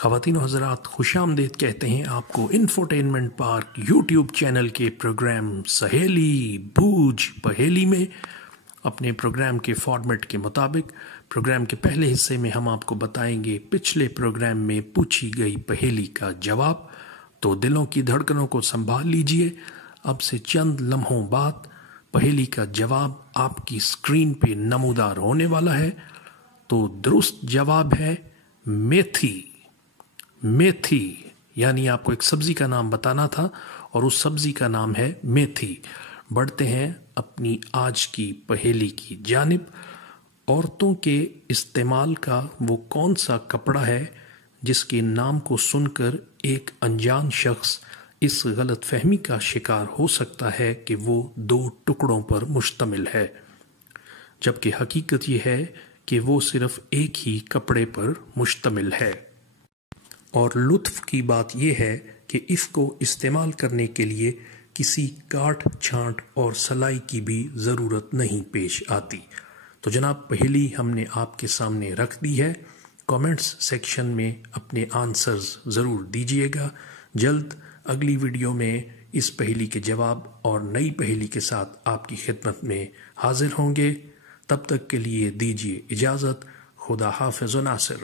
خواتین و حضرات، خوش آمدید کہتے ہیں آپ کو انفوٹینمنٹ پارک یوٹیوب چینل کے پروگرام سہیلی بوجھ پہیلی میں۔ اپنے پروگرام کے فارمیٹ کے مطابق پروگرام کے پہلے حصے میں ہم آپ کو بتائیں گے پچھلے پروگرام میں پوچھی گئی پہیلی کا جواب، تو دلوں کی دھڑکنوں کو سنبھال لیجئے۔ اب سے چند لمحوں بعد پہیلی کا جواب آپ کی اسکرین پہ نمودار ہونے والا ہے۔ تو درست جواب ہے میتھی۔ میتھی یعنی آپ کو ایک سبزی کا نام بتانا تھا اور اس سبزی کا نام ہے میتھی۔ بڑھتے ہیں اپنی آج کی پہیلی کی جانب۔ عورتوں کے استعمال کا وہ کون سا کپڑا ہے جس کے نام کو سن کر ایک انجان شخص اس غلط فہمی کا شکار ہو سکتا ہے کہ وہ 2 ٹکڑوں پر مشتمل ہے، جبکہ حقیقت یہ ہے کہ وہ صرف ایک ہی کپڑے پر مشتمل ہے۔ اور لطف کی بات یہ ہے کہ اس کو استعمال کرنے کے لیے کسی کاٹ چھانٹ اور سلائی کی بھی ضرورت نہیں پیش آتی۔ تو جناب، پہیلی ہم نے آپ کے سامنے رکھ دی ہے۔ کامنٹس سیکشن میں اپنے آنسرز ضرور دیجیے گا۔ جلد اگلی ویڈیو میں اس پہیلی کے جواب اور نئی پہیلی کے ساتھ آپ کی خدمت میں حاضر ہوں گے۔ تب تک کے لیے دیجیے اجازت۔ خدا حافظ و ناصر۔